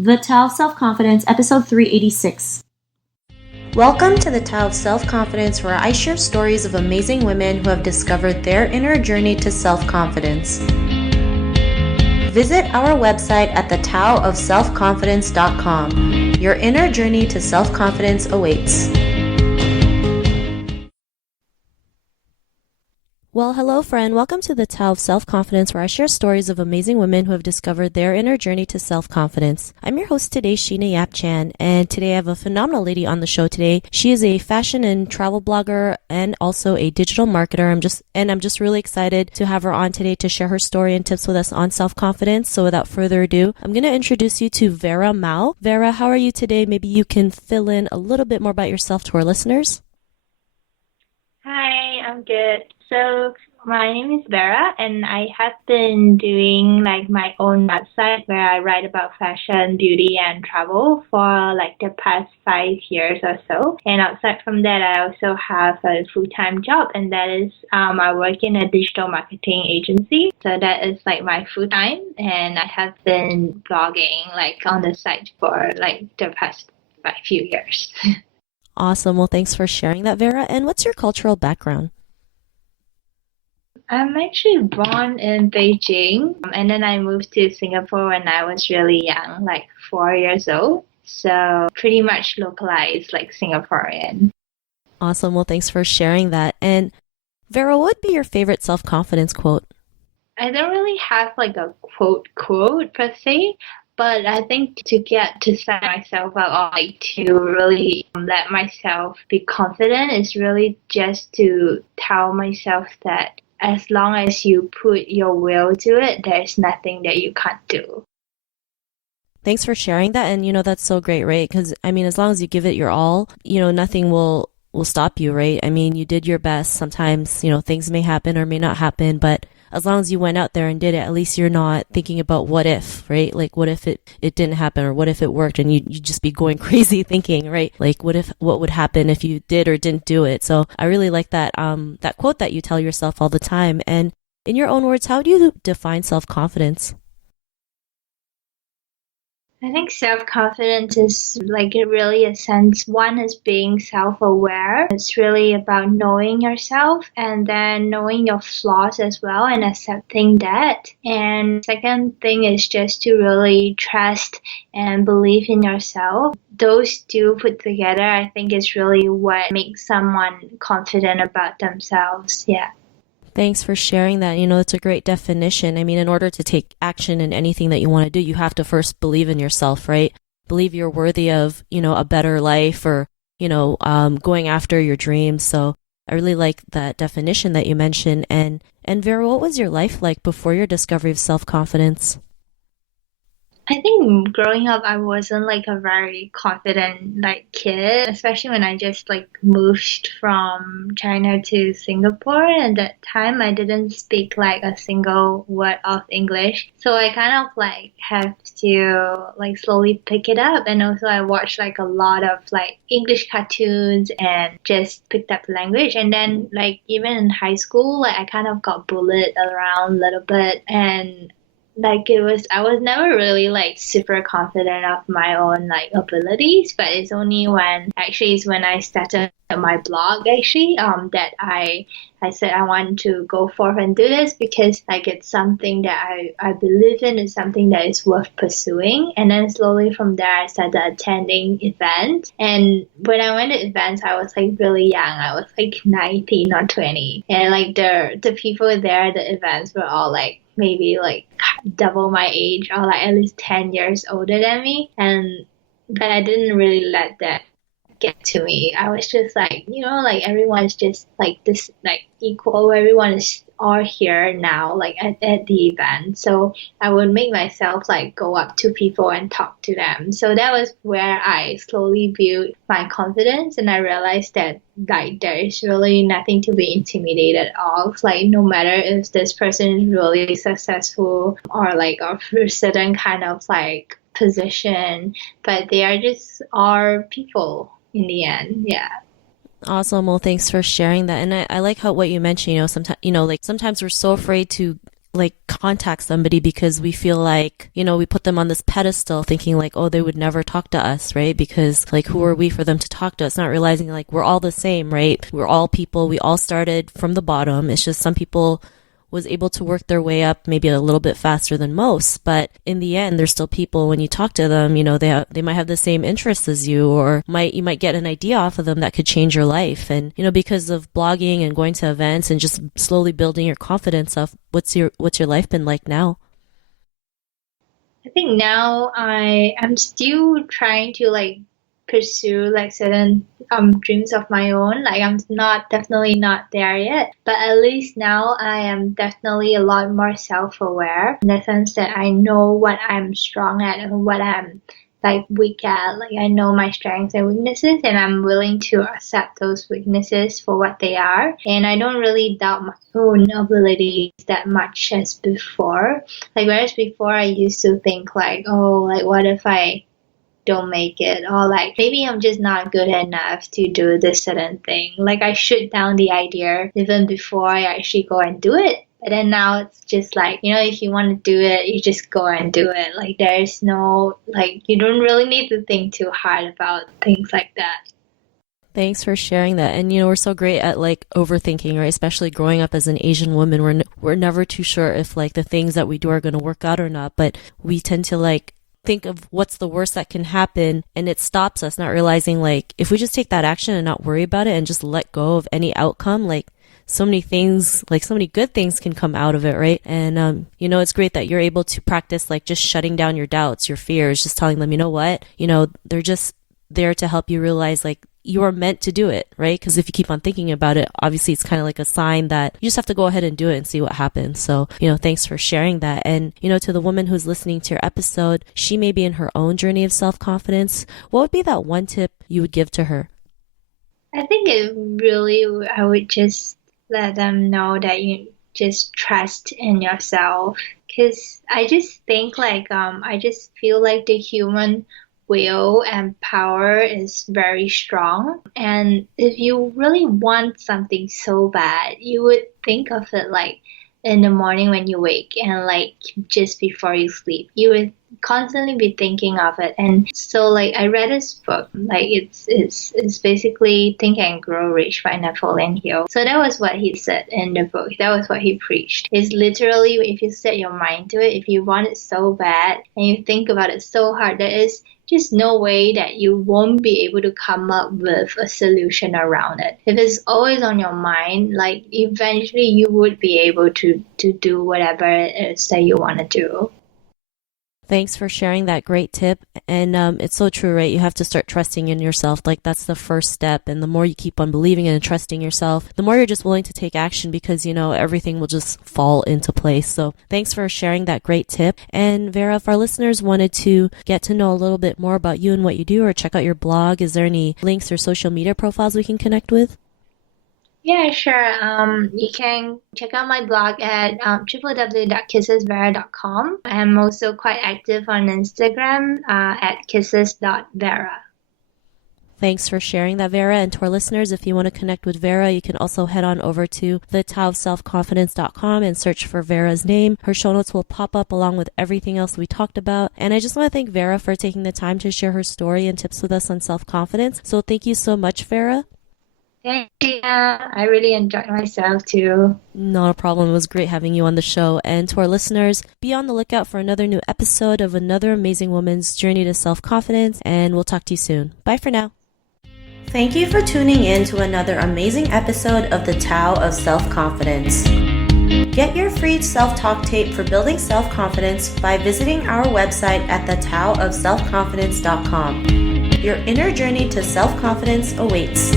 The Tao of Self-Confidence, episode 386. Welcome to the Tao of Self-Confidence, where I share stories of amazing women who have discovered their inner journey to self-confidence. Visit our website at thetaoofselfconfidence.com. Your inner journey to self-confidence awaits. Well, hello, friend. Welcome to the Tao of Self-Confidence, where I share stories of amazing women who have discovered their inner journey to self-confidence. I'm your host today, Sheena Yap Chan, and today I have a phenomenal lady on the show today. She is a fashion and travel blogger and also a digital marketer. I'm just really excited to have her on today to share her story and tips with us on self-confidence. So without further ado, I'm going to introduce you to Vera Mao. Vera, how are you today? Maybe you can fill in a little bit more about yourself to our listeners. Hi, I'm good. So my name is Vera, and I have been doing my own website where I write about fashion, beauty, and travel for the past 5 years or so. And outside from that, I also have a full-time job, and that is I work in a digital marketing agency. So that is my full-time, and I have been blogging on the site for the past few years. Awesome. Well, thanks for sharing that, Vera. And what's your cultural background? I'm actually born in Beijing, and then I moved to Singapore when I was really young, 4 years old. So pretty much localized, Singaporean. Awesome. Well, thanks for sharing that. And Vera, what would be your favorite self-confidence quote? I don't really have a quote per se, but I think to get to set myself up or to really let myself be confident is really just to tell myself that as long as you put your will to it, there's nothing that you can't do. Thanks for sharing that. And, that's so great, right? Because, as long as you give it your all, nothing will stop you, right? You did your best. Sometimes, things may happen or may not happen, but as long as you went out there and did it, at least you're not thinking about what if, right? What if it didn't happen, or what if it worked, and you just be going crazy thinking, right? What would happen if you did or didn't do it? So I really like that that quote that you tell yourself all the time. And in your own words, how do you define self-confidence? I think self-confidence is really a sense. One is being self-aware. It's really about knowing yourself and then knowing your flaws as well and accepting that. And second thing is just to really trust and believe in yourself. Those two put together, I think, is really what makes someone confident about themselves. Yeah. Thanks for sharing that. It's a great definition. In order to take action in anything that you want to do, you have to first believe in yourself, right? Believe you're worthy of, a better life or, going after your dreams. So I really like that definition that you mentioned. And Vera, what was your life like before your discovery of self-confidence? I think growing up, I wasn't a very confident kid, especially when I just moved from China to Singapore. And at that time, I didn't speak a single word of English, so I kind of have to slowly pick it up. And also, I watched a lot of English cartoons and just picked up the language. And then even in high school, I kind of got bullied around a little bit, and I was never really super confident of my own abilities, but it's only when I started my blog that I said I want to go forth and do this because it's something that I believe in, it's something that is worth pursuing. And then slowly from there I started attending events, and when I went to events I was really young. I was 19 or 20, and the people there at the events were all maybe double my age or at least 10 years older than me, and but I didn't really let that get to me. I was just everyone is just this equal. Everyone is all here now at the event. So I would make myself go up to people and talk to them. So that was where I slowly built my confidence, and I realized that there is really nothing to be intimidated of. No matter if this person is really successful or of a certain kind of position, but they are just our people in the end. Yeah. Awesome. Well, thanks for sharing that. And I like what you mentioned, sometimes we're so afraid to like contact somebody because we feel like, we put them on this pedestal thinking like, oh, they would never talk to us, right? Because like, who are we for them to talk to us? Not realizing like we're all the same, right? We're all people. We all started from the bottom. It's just some people was able to work their way up maybe a little bit faster than most, but in the end, they're still people. When you talk to them, they might have the same interests as you, or you might get an idea off of them that could change your life. And because of blogging and going to events and just slowly building your confidence up, what's your life been like now? I think now I'm still trying to like pursue like certain dreams of my own. Like I'm not definitely not there yet, but at least now I am definitely a lot more self-aware in the sense that I know what I'm strong at and what I'm like weak at. Like I know my strengths and weaknesses, and I'm willing to accept those weaknesses for what they are. And I don't really doubt my own abilities that much as before. Like whereas before I used to think like, oh, like what if I don't make it, or like maybe I'm just not good enough to do this certain thing. Like I shoot down the idea even before I actually go and do it. But then now it's just like, if you want to do it, you just go and do it. Like there's no, like you don't really need to think too hard about things like that. Thanks for sharing that. And we're so great at like overthinking, right? Especially growing up as an Asian woman, we're never too sure if like the things that we do are going to work out or not. But we tend to like think of what's the worst that can happen, and it stops us, not realizing like if we just take that action and not worry about it and just let go of any outcome, like so many things, like so many good things can come out of it, right? And it's great that you're able to practice like just shutting down your doubts, your fears, just telling them, what, they're just there to help you realize like you are meant to do it, right? Because if you keep on thinking about it, obviously it's kind of like a sign that you just have to go ahead and do it and see what happens. So, thanks for sharing that. And, to the woman who's listening to your episode, she may be in her own journey of self-confidence. What would be that one tip you would give to her? I think I would just let them know that you just trust in yourself. Because I just think like, I just feel like the human will and power is very strong. And if you really want something so bad, you would think of it like in the morning when you wake and like just before you sleep. You would constantly be thinking of it. And so like I read this book, like it's basically Think and Grow Rich by Napoleon Hill. So that was what he said in the book. That was what he preached. It's literally if you set your mind to it, if you want it so bad and you think about it so hard, there is just no way that you won't be able to come up with a solution around it. If it's always on your mind, like eventually you would be able to do whatever it is that you want to do. Thanks for sharing that great tip. And it's so true, right? You have to start trusting in yourself. Like that's the first step. And the more you keep on believing in and trusting yourself, the more you're just willing to take action because, everything will just fall into place. So thanks for sharing that great tip. And Vera, if our listeners wanted to get to know a little bit more about you and what you do or check out your blog, is there any links or social media profiles we can connect with? Yeah, sure. You can check out my blog at www.kissesvera.com. I'm also quite active on Instagram at kisses.vera. Thanks for sharing that, Vera. And to our listeners, if you want to connect with Vera, you can also head on over to thetaoofselfconfidence.com and search for Vera's name. Her show notes will pop up along with everything else we talked about. And I just want to thank Vera for taking the time to share her story and tips with us on self-confidence. So thank you so much, Vera. Thank you. I really enjoyed myself too. Not a problem. It was great having you on the show. And to our listeners, be on the lookout for another new episode of another amazing woman's journey to self-confidence. And we'll talk to you soon. Bye for now. Thank you for tuning in to another amazing episode of the Tao of Self-Confidence. Get your free self-talk tape for building self-confidence by visiting our website at thetaoofselfconfidence.com. Your inner journey to self-confidence awaits.